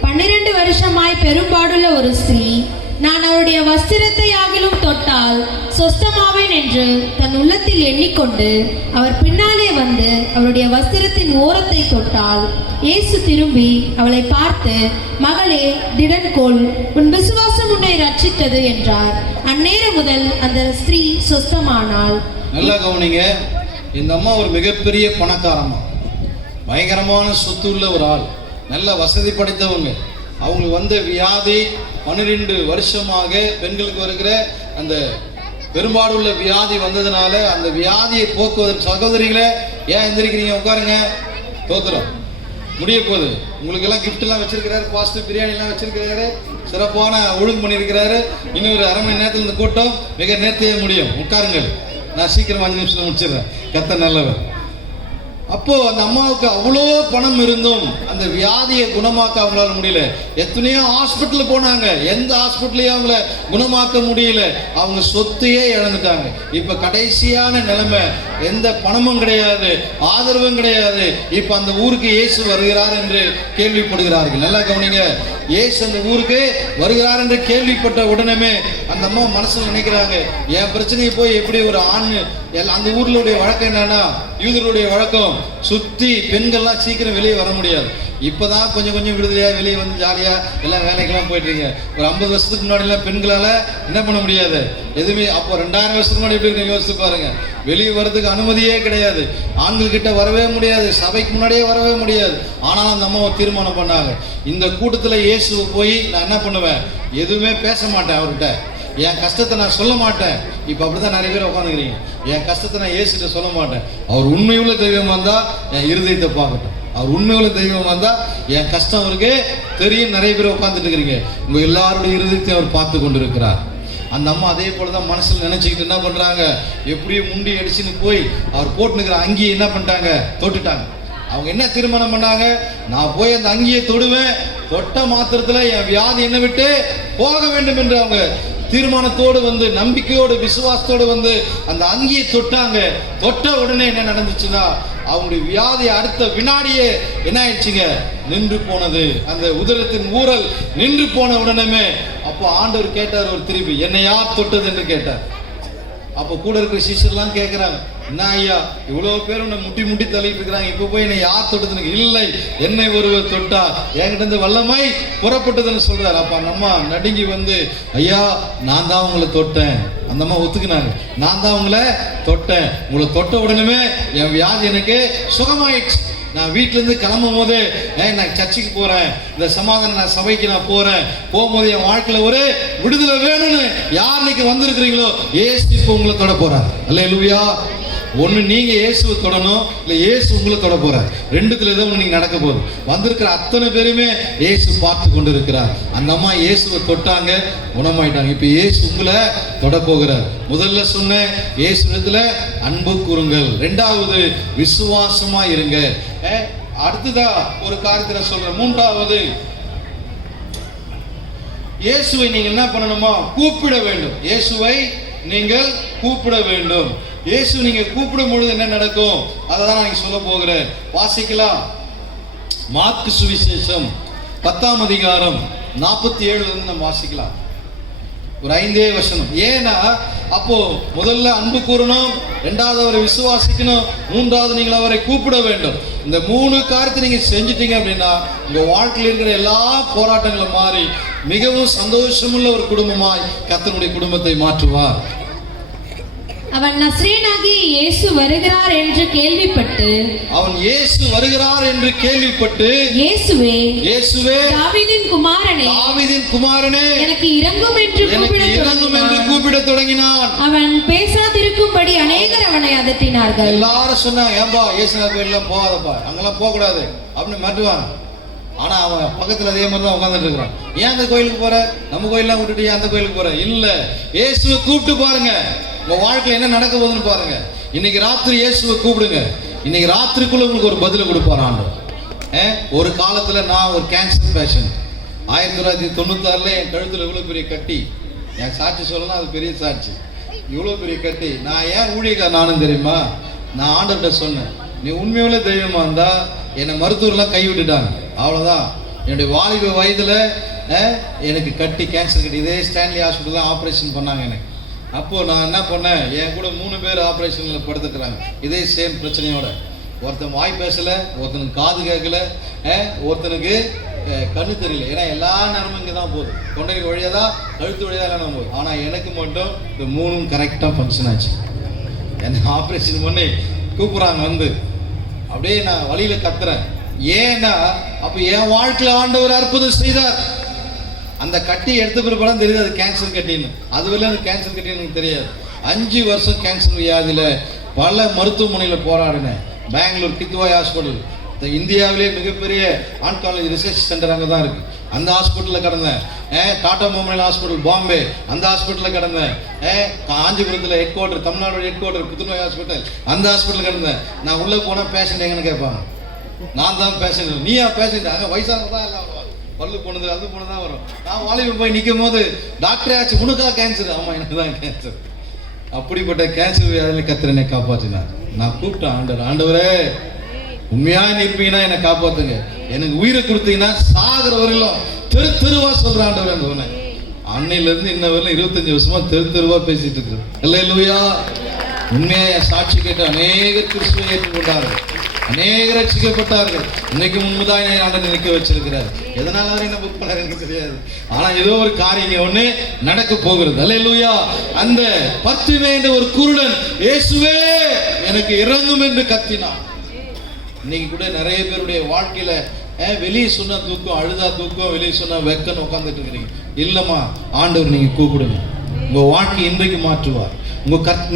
12 வருஷமாய் பெரும்பாடுள்ள ஒரு ஸ்திரீ, நான் அவருடைய வஸ்திரத்தை ஆகிலும் தொட்டால் சொஸ்தமாவேன் என்று தன் உள்ளத்தில் எண்ணிக்கொண்டு அவர் பின்னாலே வந்து அவருடைய வஸ்திரத்தின் ஓரத்தை தொட்டால், இயேசு திரும்பி அவளை பார்த்து, மகளே திடன்கொள், உன் விசுவாசம் உன்னை ரட்சித்தது என்றார். அந்நேரம் முதல் அந்த ஸ்திரீ சொஸ்தமானாள். நல்லா கவனிங்க. இந்த அம்மா ஒரு மிகப்பெரிய பணக்காரம்மா, பயங்கரமான சொத்து உள்ள ஒரு ஆள், நல்ல வசதி படைத்தவங்க. அவங்களுக்கு வந்த வியாதி 12 வருஷமாக பெண்களுக்கு வருகிற அந்த பெரும்பாடுள்ள வியாதி வந்ததுனால அந்த வியாதியை போக்குவதற்கு சகோதரிகளே ஏன் எந்திரிக்கிறீங்க? உட்காருங்க. தோத்துறோம் முடிய போகுது. உங்களுக்கு எல்லாம் கிஃப்ட் எல்லாம் வச்சிருக்கிறாரு, பாசிட்டிவ் பிரியாணி எல்லாம் வச்சிருக்கிறாரு, சிறப்பான ஒழுங்கு பண்ணியிருக்கிறாரு. இன்னும் ஒரு அரை மணி நேரத்தில் இந்த கூட்டம் மிக நேர்த்தியே முடியும். உட்காருங்கள். நான் சீக்கிரம் 5 நிமிஷத்துல முடிச்சிடுறேன். கர்த்தர் நல்லவர். அப்போ அந்த அம்மாவுக்கு அவ்வளோ பணம் இருந்தும் அந்த வியாதியை குணமாக்க அவங்களால முடியல. எத்தனையோ ஹாஸ்பிட்டல் போனாங்க, எந்த ஹாஸ்பிட்டலையும் அவங்கள குணமாக்க முடியல. அவங்க சொத்தையே இழந்துட்டாங்க. இப்ப கடைசியான நிலைமை, எந்த பணமும் கிடையாது, ஆதரவும் கிடையாது. இப்ப அந்த ஊருக்கு இயேசு வருகிறார் என்று கேள்விப்படுகிறார்கள். நல்லா கவனிங்க. இயேசு அந்த ஊருக்கு வருகிறார் என்று கேள்விப்பட்ட உடனே அந்த அம்மா மனசுல நினைக்கிறாங்க, என் பிரச்சனையை போய் எப்படி ஒரு ஆண், அந்த ஊர்களுடைய வழக்கம் என்னன்னா, யூதர்களுடைய வழக்கம் சுத்தி பெண்கள்லாம் சீக்கிரம் வெளியே வர முடியாது. இப்பதான் கொஞ்சம் கொஞ்சம் விடுதலையா வெளியே வந்து ஜாலியா எல்லாம் வேலைக்கெல்லாம் போயிட்டு இருக்கீங்க. ஒரு 50 வருஷத்துக்கு முன்னாடி எல்லாம் பெண்களால என்ன பண்ண முடியாது எதுவுமே. அப்போ 2000 வருஷத்துக்கு முன்னாடி எப்படி இருக்கு யோசிச்சு பாருங்க. வெளியே வர்றதுக்கு அனுமதியே கிடையாது, ஆண்கள் கிட்ட வரவே முடியாது, சபைக்கு முன்னாடியே வரவே முடியாது. ஆனாலும் அந்த அம்மா ஒரு தீர்மானம் பண்ணாங்க, இந்த கூட்டத்துல இயேசுவை போய் நான் என்ன பண்ணுவேன், எதுவுமே பேச மாட்டேன், அவர்கிட்ட என் கஷ்டத்தை நான் சொல்ல மாட்டேன். இப்போ அப்படிதான் நிறைய பேர் உட்காந்துக்கிறீங்க. என் கஷ்டத்தை நான் இயேசுகிட்ட சொல்ல மாட்டேன். அவர் உண்மையுள்ள தெய்வம் வந்தா என் இருதயத்தை பார்க்கட்டும். அவர் உண்மையுள்ள தெய்வம் வந்தா என் கஷ்டம் அவருக்கு தெரியும். நிறைய பேர் உட்காந்துட்டு இருக்கிறீங்க. உங்க எல்லாருடைய இருதயத்தை அவர் பார்த்து கொண்டு இருக்கிறார். அந்த அம்மா அதே போலதான் மனசுல நினைச்சுக்கிட்டு என்ன பண்றாங்க, எப்படியும் முண்டி அடிச்சுன்னு போய் அவர் போட்டுனுக்கிற அங்கியை என்ன பண்ணிட்டாங்க, தொட்டுட்டாங்க. அவங்க என்ன தீர்மானம் பண்ணாங்க, நான் போய் அந்த அங்கியை தொடுவேன், தொட்ட மாத்திரத்துல என் வியாதி என்னை விட்டு போக வேண்டும் என்று அவங்க தீர்மானத்தோடு வந்து நம்பிக்கையோடு விசுவாசத்தோடு வந்து அந்த அங்கியை தொட்டாங்க. தொட்ட உடனே என்ன நடந்துச்சுன்னா, அவங்களுடைய வியாதி அடுத்த வினாடியே என்ன ஆயிடுச்சுங்க, நின்று போனது. அந்த உதரத்தின் ஊரல் நின்று போன உடனே அப்போ ஆண்டவர் கேட்டார் ஒரு திருப்பி, என்னை யார் தொட்டது என்று கேட்டார். அப்போ கூட இருக்கிற சீஷர்லாம் கேட்குறாங்க, என்ன ஐயா இவ்வளோ பேர் உன்னை முட்டி முட்டி தள்ளிட்டு இருக்கிறாங்க, இப்போ போய் என்னை யார் தொட்டதுன்னு. இல்லை, என்னை ஒருவர் தொட்டார், என்கிட்ட இருந்து வல்லமை புறப்பட்டதுன்னு சொல்றாரு. அப்போ அந்த அம்மா நடுங்கி வந்து, ஐயா நான் தான் உங்களை தொட்டேன். அந்த அம்மா ஒத்துக்கினாங்க, நான் தான் உங்களை தொட்டேன். உங்களை தொட்ட உடனே என் வியாதி எனக்கு சுகமாயிடுச்சு. நான் வீட்டிலேருந்து கிளம்பும் போது நான் சர்ச்சுக்கு போகிறேன், இந்த சமாதான நான் சபைக்கு நான் போகிறேன், போகும்போது என் வாழ்க்கையில் ஒரு விடுதலை வேணும்னு யார் இன்னைக்கு வந்திருக்கிறீங்களோ இயேசு இப்போ உங்களை தொட போகிறார். அல்லேலூயா. ஒன்று நீங்கள் இயேசுவை தொடணும், இல்லை இயேசு உங்களை தொட போகிறார். ரெண்டுத்துல ஏதோ ஒன்று நீங்கள் நடக்க போகுது. வந்திருக்கிற அத்தனை பேருமே இயேசு பார்த்து கொண்டு இருக்கிறார். அந்த அம்மா இயேசுவை தொட்டாங்க, குணமாயிட்டாங்க. இப்போ இயேசு உங்களை தொட போகிறார். முதல்ல சொன்ன இயேசுவிடத்துல அன்பு கூறுங்கள், ரெண்டாவது விசுவாசமா இருங்க. அடுத்ததா ஒரு காரியத்தை சொல்றேன். மூன்றாவது, இயேசுவை நீங்கள் என்ன பண்ணணுமா, கூப்பிட வேண்டும். இயேசுவை நீங்கள் கூப்பிட வேண்டும். இயேசு நீங்க கூப்பிடும் பொழுது என்ன நடக்கும், அதை தான் நான் சொல்ல போகிறேன். வாசிக்கலாம். மார்க்கு சுவிசேஷம் 10ஆம் அதிகாரம் 47 நம்ம வாசிக்கலாம். ஒரு 5 வசனம். ஏன்னா அப்போ முதல்ல அன்பு கூறணும், இரண்டாவது அவரை விசுவாசிக்கணும், மூன்றாவது நீங்கள் அவரை கூப்பிட வேண்டும். இந்த 3 காரியத்தை நீங்க செஞ்சிட்டீங்க அப்படின்னா உங்க வாழ்க்கையில் இருக்கிற எல்லா போராட்டங்களும் மாறி மிகவும் சந்தோஷமுள்ள ஒரு குடும்பமாய் கர்த்தருடைய குடும்பத்தை மாற்றுவார். அவன் நசரேயனாகிய இயேசு வருகிறார் என்று கேள்விப்பட்டு இயேசுவே தாவீதின் குமாரனே எனக்கு இரங்கும் என்று கூப்பிடத் தொடங்கினான். அவன் பேசாதிருக்கும்படி அநேகர் அவனை அதட்டினார்கள். எல்லாரும் சொன்னாங்க, ஏன்பா இயேசுநாதர் கோயிலெல்லாம் போகாதப்பா, அங்கெல்லாம் போக கூடாது அப்படின்னு மாட்டுவாங்க. ஆனா அவன் பக்கத்துல அதே மாதிரி தான் உட்காந்துட்டு இருக்கிறான். ஏன் அந்த கோயிலுக்கு போற, நம்ம கோயிலெல்லாம் விட்டுட்டு ஏன் அந்த கோயிலுக்கு போற? இல்ல, இயேசுவை கூப்பிட்டு பாருங்க, உங்க வாழ்க்கையில என்ன நடக்க போகுதுன்னு பாருங்க. இன்னைக்கு ராத்திரி இயேசுவை கூப்பிடுங்க, இன்னைக்கு ராத்திரிக்குள்ள உங்களுக்கு ஒரு பதில கொடுப்பார் ஆண்டவர். ஒரு காலத்துல நான் ஒரு கேன்சர் பேஷண்ட். 1996 என் கழுத்துல இவ்வளவு பெரிய கட்டி, என் சாட்சி சொல்லலாம், அது பெரிய சாட்சி. இவ்வளவு பெரிய கட்டி, நான் ஏன் ஊழியக்காரன் நானும் தெரியுமா? நான் ஆண்டவர்கிட்ட சொன்னேன், நீ உண்மையிலே தெய்வமா இருந்தா என்னை மருத்துவர்லாம் கை விட்டுட்டாங்க, அவ்வளோதான். என்னுடைய வாலிப வயதுல எனக்கு கட்டி, கேன்சர் கட்டி, இதே ஸ்டான்லி ஹாஸ்பிட்டல் தான் ஆப்ரேஷன் பண்ணாங்க எனக்கு. அப்போ நான் என்ன பண்ணேன், என் கூட 3 பேர் ஆப்ரேஷன்ல படுத்துக்கிறாங்க இதே சேம் பிரச்சனையோட. ஒருத்தன் வாய் பேசல, ஒருத்தனுக்கு காது கேட்கல, ஒருத்தனுக்கு கண்ணு தெரியல. ஏன்னா எல்லா நேரமும் இங்கே தான் போகுது, தொண்டைக்கு வழியாக தான், கழுத்து வழியாக தான் போகுது. ஆனால் எனக்கு மட்டும் இந்த 3ம் கரெக்டாக ஃபங்க்ஷன் ஆச்சு. என்னை ஆப்ரேஷன் பண்ணி கூப்பிட்றாங்க வந்து, அப்படியே நான் வழியில் கத்துறேன். ஏன்னா அப்போ என் வாழ்க்கையில் ஆண்டவர் அற்புதம் செய்தார். அந்த கட்டி எடுத்துக்கிற படம் தெரியுது, அது கேன்சர் கட்டின்னு. அதுவரை எனக்கு கேன்சர் கட்டின்னு எனக்கு தெரியாது. 5 வருஷம் கேன்சர் வியாதியில் பல மருத்துவமனையில் போராடினேன். பெங்களூர் கித்வாய் ஹாஸ்பிட்டல், இந்தியாவிலே மிகப்பெரிய ஆன்காலஜி ரிசர்ச் சென்டர் அங்கே தான் இருக்குது. அந்த ஹாஸ்பிட்டலில் கிடந்தேன். டாடா மெமோரியல் ஹாஸ்பிட்டல் பாம்பே, அந்த ஹாஸ்பிட்டலில் கிடந்தேன். காஞ்சிபுரத்தில் head quarter, Tamil Nadu head quarter புத்துநோய் ஹாஸ்பிட்டல், அந்த ஹாஸ்பிட்டல் கிடந்தேன். நான் உள்ளே போனால் பேஷண்ட் எங்கன்னு கேட்பாங்க, நான் தான் பேஷண்ட். நீயா பேஷண்ட்? அங்கே வயசானவங்க தான் எல்லாம் வருவாங்க, பல்லு போனது அது போனது தான் வரும். நான் வாலிபர் போய் நிற்கும் போது டாக்டரே ஆச்சு, உனக்கா கேன்சர்? ஆமாம், எனக்கு தான் கேன்சர். அப்படிப்பட்ட கேன்சர் வியாதியில் கர்த்தர் என்னை காப்பாற்றினார். நான் கூப்பிட்டேன், ஆண்டவரே உண்மையா இருப்பீங்கன்னா என்னை காப்பாத்துங்க, எனக்கு உயிரை கொடுத்தீங்கன்னா சாகிற வரையிலும் தெருவா சொல்ற ஆண்டவர் சொன்னேன். அன்னையிலிருந்து இன்ன வரையிலும் 25 வருஷமா தெருவா பேசிட்டு இருக்கிறேன். அல்லேலூயா. உண்மையா என் சாட்சி கேட்டு அநேகர் கிறிஸ்துவை ஏற்றுக்கொண்டார்கள், அநேகர் ரட்சிக்கப்பட்டார்கள். இன்னைக்கு முன்புதான் ஆண்டவர் நிற்க வச்சிருக்கிறார். எதனால என்ன புக் பண்ணாரு எனக்கு தெரியாது, ஆனா ஏதோ ஒரு காரியம் ஒண்ணு நடக்க போகிறது. அல்லேலூயா. அந்த பர்திமே என்ற ஒரு குருடன் இயேசுவே எனக்கு இறங்கும் என்று கத்தினான். இன்னைக்கு கூட நிறைய பேருடைய வாழ்க்கையில வெளியே சொன்னா தூக்கம், அழுதா தூக்கம், வெளியே சொன்னா வெக்கன்னு உட்காந்துட்டு இருக்கிறீங்க. இல்லம்மா, ஆண்டவர் நீங்க கூப்பிடுங்க, உங்க வாழ்க்கை இன்றைக்கு மாற்றுவார்.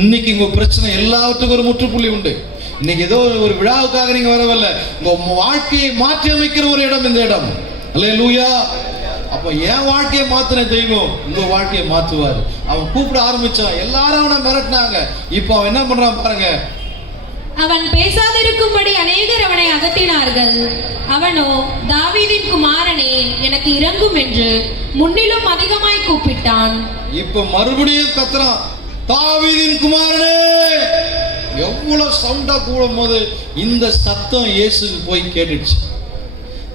இன்னைக்கு உங்க பிரச்சனை எல்லாவற்றுக்கும் ஒரு முற்றுப்புள்ளி உண்டு. இன்னைக்கு ஏதோ ஒரு விழாவுக்காக நீங்க வரவில்ல, உங்க வாழ்க்கையை மாற்றி அமைக்கிற ஒரு இடம் இந்த இடம். அல்லேலூயா. அப்ப என் வாழ்க்கையை மாத்தின தெய்வம் உங்க வாழ்க்கையை மாற்றுவார். அவன் கூப்பிட ஆரம்பிச்சான், எல்லாரும் அவனை மிரட்டினாங்க. இப்போ அவன் என்ன பண்றான் பாருங்க. அவன் பேசாதிருக்கும்படி அநேகர் அவனை அதட்டினார்கள். அவனோ தாவீதின் குமாரனே எனக்கு இரங்கும் என்று முன்னிலும் அதிகமாய் கூப்பிட்டான். இப்ப மறுபடியும் கத்துறான், தாவீதின் குமாரனே. எவ்வளவு சவுண்டா கூடும் போது இந்த சத்தம் இயேசுக்கு போய் கேட்டுச்சு.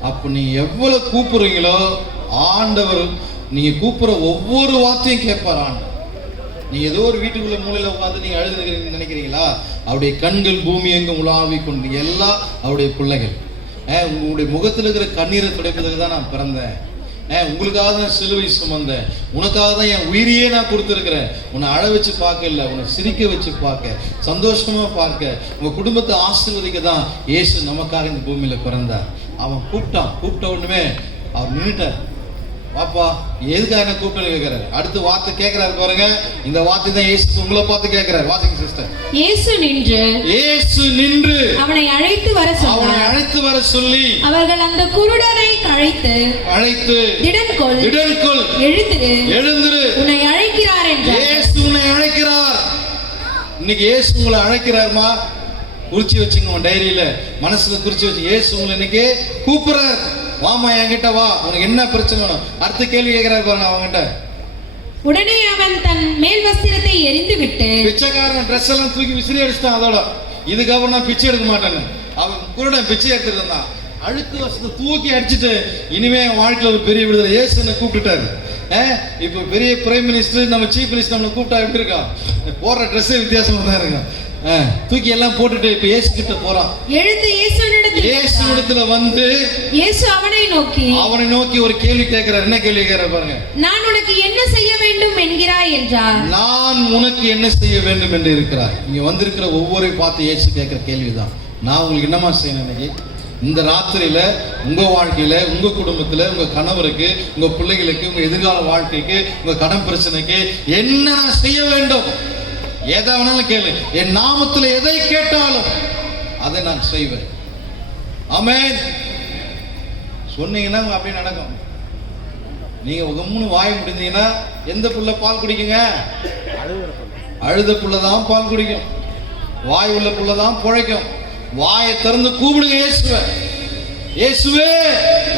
அப்ப நீ எவ்வளவு கூப்பிடுறீங்களோ ஆண்டவர் நீங்க கூப்பிடுற ஒவ்வொரு வார்த்தையும் கேட்பார் ஆண்டவர். நீங்க ஏதோ ஒரு வீட்டுக்குள்ள மூலையில உட்காந்து நீங்க அழுது நினைக்கிறீங்களா? அவருடைய கண்கள் பூமி எங்கும் உலாவி கொண்டு எல்லாம் அவருடைய பிள்ளைகள். உங்களுடைய முகத்தில் இருக்கிற கண்ணீரை துடைப்பதற்கு தான் நான் பிறந்தேன். உங்களுக்காக தான் சிலுவை சுமந்தேன். உனக்காக தான் என் உயிரையே நான் கொடுத்துருக்கிறேன். உன்னை அழ வச்சு பார்க்க இல்லை, உன்னை சிரிக்க வச்சு பார்க்க, சந்தோஷமா பார்க்க, உங்க குடும்பத்தை ஆசீர்வதிக்க தான் இயேசு நமக்காக இந்த பூமியில பிறந்தார். அவன் கூப்பிட்ட உடனே அவர் நின்றுட்டார். வாப்பா, எதுக்காக என்ன கூப்பிட்டு கேட்கிறாரு? அடுத்த வார்த்தை கேட்கிறாரு பாருங்க. இந்த வார்த்தை தான் இயேசு உங்களை பார்த்து கேட்கிறாரு. வாசிங்க சிஸ்டர். இயேசு நின்று அவனை அழைத்து வர சொல்லி அவர்கள் அந்த குருடனை அழைத்து திடன்கொள் எழுந்திரு உன்னை அழைக்கிறார் என்றார். இயேசு உன்னை அழைக்கிறார். இன்னைக்கு இயேசு உங்களை அழைக்கிறாருமா. குறிச்சு வச்சுங்க உங்க டைரியில, மனசுல குறிச்சு வச்சு. இயேசு உங்களை இன்னைக்கு கூப்பிடுறார். வாமா, என்கிட்ட வா, உனக்கு என்ன பிரச்சனை வேணும்? அடுத்த கேள்வி கேட்கிறாரு பாருங்க அவங்ககிட்ட. உடனே அவன் தன் மேல் வஸ்திரத்தை எரிந்து விட்டு, பிச்சைக்காரன் ட்ரெஸ் எல்லாம் தூக்கி விசிறி அடிச்சிட்டான். அதோட இதுக்கப்புறம் நான் பிச்சை எடுக்க மாட்டேன்னு அவன் குருடன் பிச்சை எடுத்துட்டு இருந்தான். அழுக்கு வசத்தை தூக்கி அடிச்சுட்டு இனிமே என் வாழ்க்கையில ஒரு பெரிய விடுதலை. இயேசு என்ன கூப்பிட்டுட்டாரு. இப்போ பெரிய பிரைம் மினிஸ்டர் நம்ம சீஃப் மினிஸ்டர் நம்மளை கூப்பிட்டா எப்படி இருக்கா? போடுற ட்ரெஸ்ஸே வித்தியாசமா தான் இருக்கும். தூக்கி எல்லாம் போட்டுட்டு இப்ப இயேசு கிட்ட போறான். எழுந்து இயேசுவிடத்துல வந்து இயேசு அவனை நோக்கி ஒரு கேள்வி கேட்கிறார். என்ன கேள்வி கேட்கிறார் பாருங்க. நான் உனக்கு என்ன செய்ய வேண்டும் என்கிறாய் என்றார். நான் உனக்கு என்ன செய்ய வேண்டும் என்று இருக்கிறாய். இங்க வந்திருக்கிற ஒவ்வொரு பார்த்து இயேசு கேட்கிற கேள்விதான். நான் உங்களுக்கு என்னமா செய்யணும் இன்னைக்கு இந்த ராத்திரியில உங்க வாழ்க்கையில, உங்க குடும்பத்துல, உங்க கணவருக்கு, உங்க பிள்ளைகளுக்கு, உங்க எதிர்கால வாழ்க்கைக்கு, உங்க கடன் பிரச்சனைக்கு என்ன நான் செய்ய வேண்டும்? எதை வேணாலும் கேளு, என் நாமத்துல எதை கேட்டாலும் அதை நான் செய்வேன். ஆமென் சொன்னீங்கன்னா அப்படியே நடக்கும். நீங்க கம்முன்னு வாய் முடிந்தீங்கன்னா எந்த புள்ள பால் குடிக்குங்க? அழுத புள்ளதான் பால் குடிக்கும். வாய் உள்ள புள்ளதான் பிழைக்கும். வாயை திறந்து கூப்பிடுங்க இயேசுவே. இயேசுவே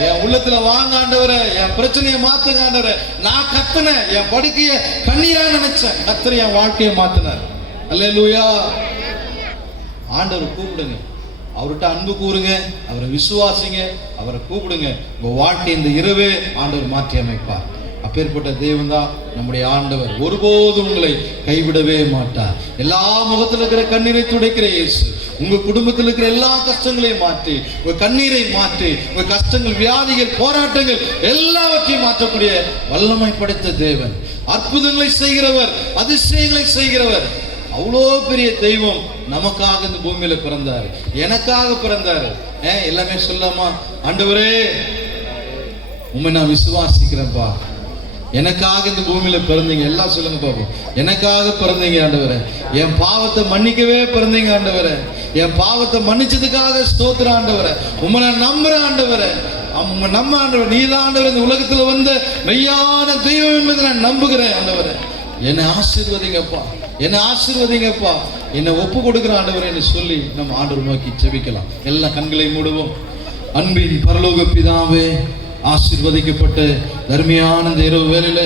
என் உள்ளத்துல வாங்க ஆண்டவரே, என் பிரச்சனையை மாத்துங்க ஆண்டவரே. நான் கத்துனேன், என் படுக்கைய கண்ணீரா நினைச்சேன், கத்தர் என் வாழ்க்கையை மாத்தினார். அல்லேலூயா. ஆண்டவர் கூப்பிடுங்க, அவர்கிட்ட அன்பு கூறுங்க, அவரை விசுவாசிங்க, அவரை கூப்பிடுங்க. உங்க வாழ்க்கை இந்த இரவே ஆண்டவர் மாற்றி அமைப்பார். அப்பேற்பட்ட தேவன் தான் நம்முடைய ஆண்டவர். ஒருபோதும் உங்களை கைவிடவே மாட்டார். எல்லா முகத்தில் இருக்கிற கண்ணீரை துடைக்கிற இயேசு உங்க குடும்பத்தில் இருக்கிற எல்லா கஷ்டங்களையும் மாற்றி, உங்க கண்ணீரை மாற்றி, உங்க கஷ்டங்கள், வியாதிகள், போராட்டங்கள் எல்லாவற்றையும் மாற்றக்கூடிய வல்லமை படைத்த தேவன், அற்புதங்களை செய்கிறவர், அதிசயங்களை செய்கிறவர். அவ்வளோ பெரிய தெய்வம் நமக்காக இந்த பூமியில பிறந்தாரு, எனக்காக பிறந்தாரு. எல்லாமே சொல்லாமா? ஆண்டவரே உண்மை நான் விசுவாசிக்கிறேன்ப்பா, எனக்காக இந்த பூமியில பிறந்தீங்க. எல்லாம் சொல்லுங்க பாப்போம். எனக்காக பிறந்தீங்க ஆண்டவரே, என் பாவத்தை மன்னிக்கவே பிறந்தீங்க ஆண்டவரே, என் பாவத்தை மன்னிச்சதுக்காக ஸ்தோத்திர ஆண்டவரே, உம்மை நான் நம்புறேன் ஆண்டவரே, உங்க நம்ம ஆண்டவர் நீதான் ஆண்டவர், இந்த உலகத்துல வந்த மெய்யான தெய்வம் என்பதை நான் நம்புகிறேன் ஆண்டவரே. என்னை ஆசீர்வதிங்கப்பா, என்னை ஆசீர்வதிங்கப்பா, என்னை ஒப்பு கொடுக்குற ஆண்டவரை என்று சொல்லி நம்ம ஆண்டவர் நோக்கி ஜெபிக்கலாம். எல்லா கண்களை மூடுவோம். அன்பின் பரலோக பிதாவே, ஆசீர்வதிக்கப்பட்ட தர்மியான இந்த இரவு வேளையில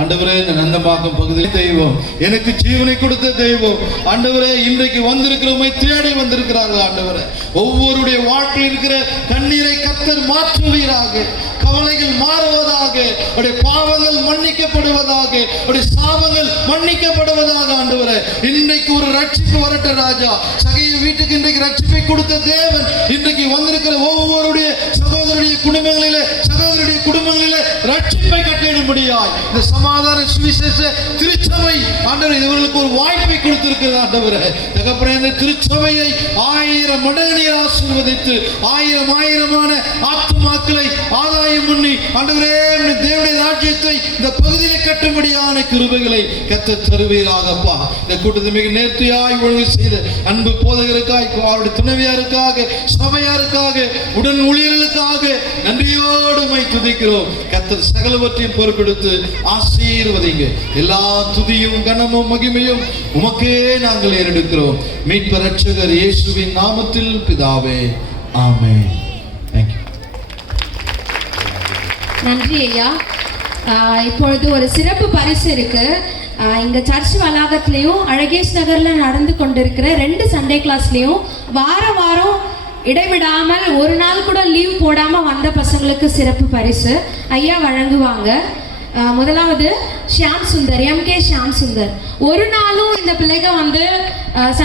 ஆண்டவரே, இந்த நந்தம்பாக்கம் பகுதியில் தெய்வம், எனக்கு ஜீவனை கொடுத்த தெய்வம் ஆண்டவரே, இன்றைக்கு வந்திருக்கிறவமை தேடி வந்திருக்கிறார்கள் ஆண்டவரே. ஒவ்வொருடைய வாழ்க்கையில் இருக்கிற கண்ணீரை கர்த்தர் மாற்றுவீராக, கவலைகள் மாறுவதாக, அவருடைய பாவங்கள் மன்னிக்கப்படுவதாக, அவருடைய சாபங்கள் மன்னிக்கப்படுவதாக ஆண்டவரே. இன்றைக்கு ஒரு ரட்சிப்பு வரட்ட ராஜா. சகைய வீட்டுக்கு இன்றைக்கு ரட்சிப்பை கொடுத்த தேவன் இன்றைக்கு வந்திருக்கிற ஒவ்வொருடைய சகோதரருடைய குடும்பங்களிலே, சகோதரருடைய குடும்பங்களிலே ரட்சிப்பை கட்டிடும்படியாய் இந்த சமாதான சுவிசேஷ திருச்சபை ஆண்டவரே இவர்களுக்கு ஒரு வாய்ப்பை கொடுத்திருக்கிறது ஆண்டவரே. தகப்பனே, இந்த திருச்சபையை 1000 மடங்கு நீர் ஆசீர்வதித்து 1000 ஆத்துமாக்களை ஆதாயம் பண்ணி ஆண்டவரே தேவனுடைய ராஜ்யத்தை இந்த பகுதியிலே கட்டும்படியான கிருபைகளை கர்த்தர் தருவீராகப்பா. இந்த கூட்டத்தை மிக நேர்த்தியாய் ஒழுங்கு செய்த அன்பு போதகருக்காய், அவருடைய துணைவியாருக்காக, சபையாருக்காக, உடன் ஊழியர்களுக்காக நன்றியோடு துதிக்கிறோம். கர்த்தர் சகலவற்றையும் பொறுப்பெடுத்து ஆசீர்வதிங்க. எல்லா துதியும் கனமும் மகிமையும் உமக்கே நாங்கள் ஏறெடுக்கிறோம். மீட்பர் ரட்சகர் இயேசுவின் நாமத்தில் பிதாவே, ஆமென். தேங்க்யூ. நன்றி ஐயா. இப்பொழுது ஒரு சிறப்பு பரிசு இருக்கு. இங்க சர்ச் வளாகத்திலையும் அழகேஷ் நகர்ல நடந்து கொண்டிருக்கிற 2 சண்டே கிளாஸ்லயும் வாரம் இடைவிடாமல் ஒரு நாள் கூட லீவ் போடாம வந்த பசங்களுக்கு சிறப்பு பரிசு ஐயா வழங்குவாங்க. முதலாவது ஷியாம் சுந்தர், MK ஷியாம் சுந்தர். ஒரு நாளும் இந்த பிள்ளைங்க வந்து